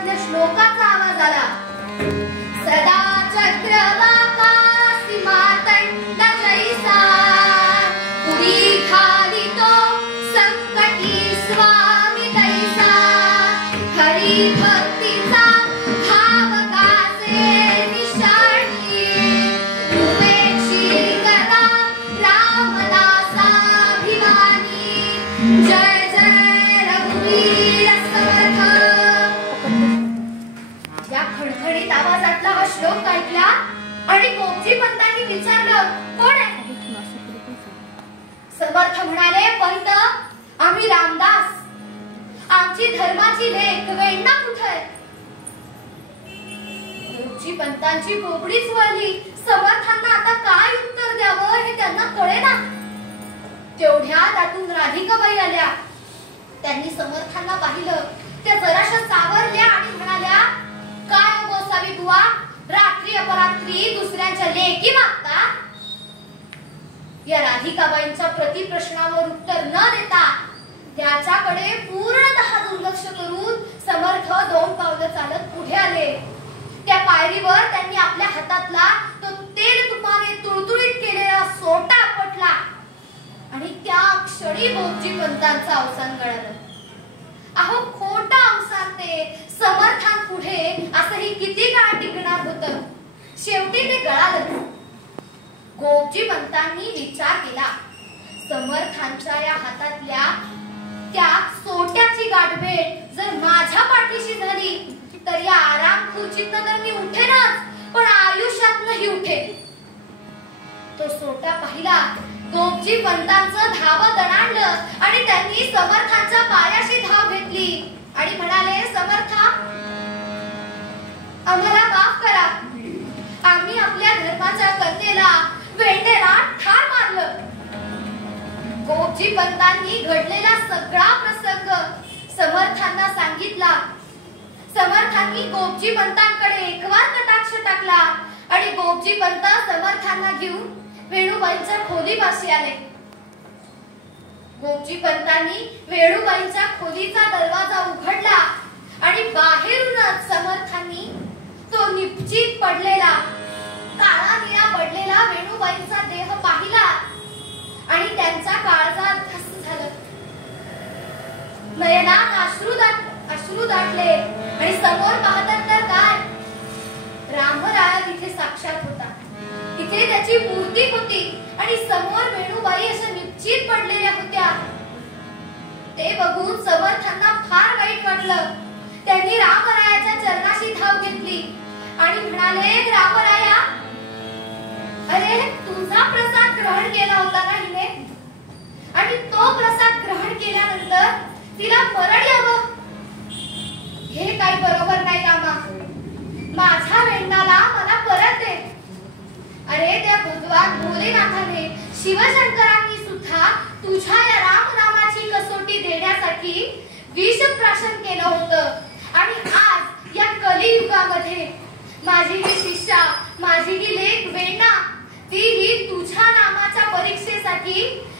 मधल्या श्लोकाचा आवाज आला. सदा चक्रवाकासी मातंड जैसा पुरी खाली तो संकटी स्वामी तैसा हरी भक्तीचा भावकाचे निशाणी उपेक्षी करा रामदासाभिमानी. जय जय रघुवीर समर्थ. या खडखडीत आवाजातला हा श्लोक ऐकला आणि गोपजी पंतांनी विचारलं, कोण आहे? समर्थ म्हणाले, पंत आम्ही रामदास. आमची धर्माची लेक वेण्णा कुठे आहे? गोपजी पंतांची बोबडीच वळली. समर्थांना आता काय उत्तर द्यावं हे त्यांना कळेना. तेवढ्यात आतून राधिकाबाई आल्या. त्यांनी समर्थांना पाहिलं. त्या जराशा सावरल्या आणि म्हणाल्या, काय गोसावी बुवा, रात्री अपरात्री दुसऱ्यांच्या लेकी मागता? या राधिकाबाईंच्या प्रतिप्रश्नावर उत्तर न देता त्याच्याकडे पूर्णतः दुर्लक्ष करून समर्थ 2 पावलं चालत पुढे आले. त्या पायरीवर त्यांनी आपल्या हातातला तो तेल तुपाने तुळतुळीत केलेला सोटा पटला आणि त्या क्षणी गोपजी पंतांचं अवसान गळालं. अहो खोटा अवसान ते समर्थांपुढे असंही किती काळ टिकणार होतं. शेवटी ते गळालं. गोपजी पंतांनी विचार केला, समर्थांच्या या हातातल्या त्या सोट्याची गाठभेट जर माझ्या पाठीशी झाली तर या आराम खुर्चीतनं तर मी उठेनच, पण आयुष्यातनंही उठेन. तो सोटा पाहिला. गोपजी पंतांचं धावत दणाणलं आणि त्यांनी समर्थांच्या पायाशी धाव घेतली आणि म्हणाले, समर्था आम्हाला माफ करा. आम्ही आपल्या धर्माच्या कन्येला वेण्णेला ठार मारलं. गोपजी पंतांनी घडलेला सगळा प्रसंग समर्थांना सांगितला. समर्थांनी गोपजी पंतांकडे एकवार कटाक्ष टाकला आणि गोपजी पंत समर्थांना घेऊन वेणुबाईंच्या खोलीपाशी आले. गोपजी पंतांनी वेणुबाईंच्या खोलीचा दरवाजा उघडला आणि बाहेरूनच समर्थांनी तो निपचित पडलेला काळा निळा पडलेला वेणुबाईंचा देह पाहिला आणि त्यांच्या काळजात धस झालं. नयनात अश्रू दाटले आणि समोर पाहतात तर काय, रामराया तिथे साक्षात होता. तिथे त्याची मूर्ती होती आणि समोर वेणुबाई अशा निश्चित पडलेल्या होत्या. ते बघून समर्थांना फार वाईट वाटलं. त्यांनी रामरायाच्या चरणाशी धाव घेतली आणि म्हणाले, रामराया, अरे तुझा प्रसाद ग्रहण केला होता ना हिने, आणि तो प्रसाद ग्रहण केल्यानंतर तिला मरण यावं हे काही बरोबर नाही रामा. माझ्या वेण्णाला मला परत दे. अरे त्या भगवान भोलेनाथाने शिवशंकरांनी सुद्धा तुझ्या या रामनामाची कसोटी देण्यासाठी विषप्राशन केलं होतं आणि आज या कलियुगामध्ये माझी ही शिष्या, माझी ही लेक वेण्णा, तीही तुझ्या नामाच्या परीक्षेसाठी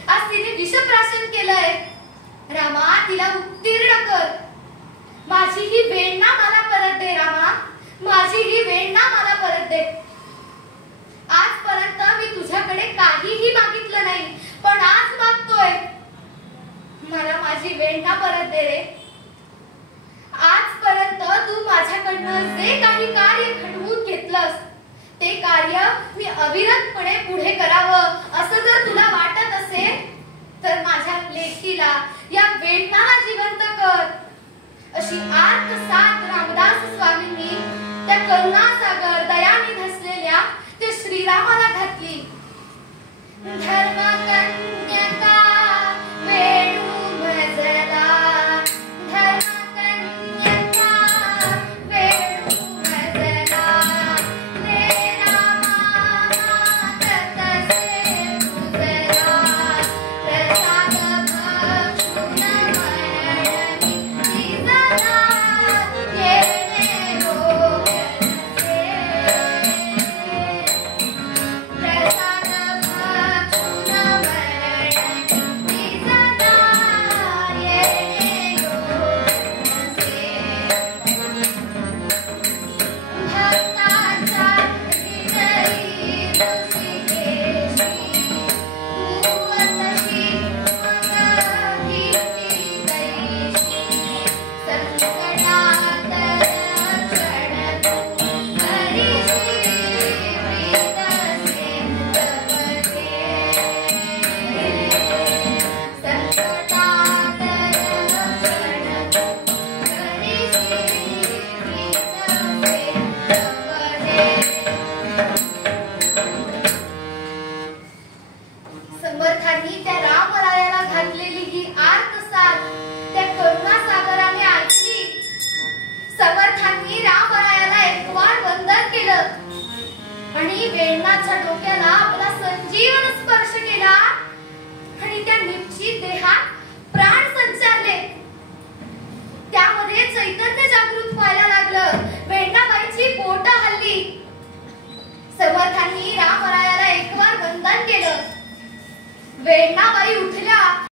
आज तिने विषप्राशन केलंय. रामा, तिला उत्तीर्ण कर. माझी ही वेण्णा मला परत दे रामा, माझी ही वेण्णा मला परत दे. आजपर्यंत मी तुझ्याकडे काहीही मागितलं नाही, पण आज मागतोय, मला माझी वेण्णा परत दे रे. आजपर्यंत तू माझ्याकडनं जे काही कार्य घडवून घेतलंस ते कार्य मी अविरतपणे पुढे करावं असं जर तुला वाटत असेल तर माझ्या लेकीला, या वेण्णाला जिवंत कर. अशी आर्त साथ रामदास स्वामींनी त्या करुणासागर दयाने धसलेल्या त्या श्रीरामाला घातली. धर्मकन्यका वेणू भजला, धर्मकन्यका वेणू भजला, रे रामा तसे मुजला, प्रसाद भक्षुन मरणी निजला, येणे रोगणसे, प्रसाद भक्षुन मरणी समर्थांनी वेणनाथच्या डोक्याला आपला संजीवन स्पर्श केला आणि त्या निश्चित देहात प्राण संचारले. त्यामध्ये चैतन्य जागृत व्हायला लागलं. वेण्णाबाईची बोटं हलली. समर्थांनी रामरायाला एक बार वंदन केलं. वेण्णाबाई उठल्या.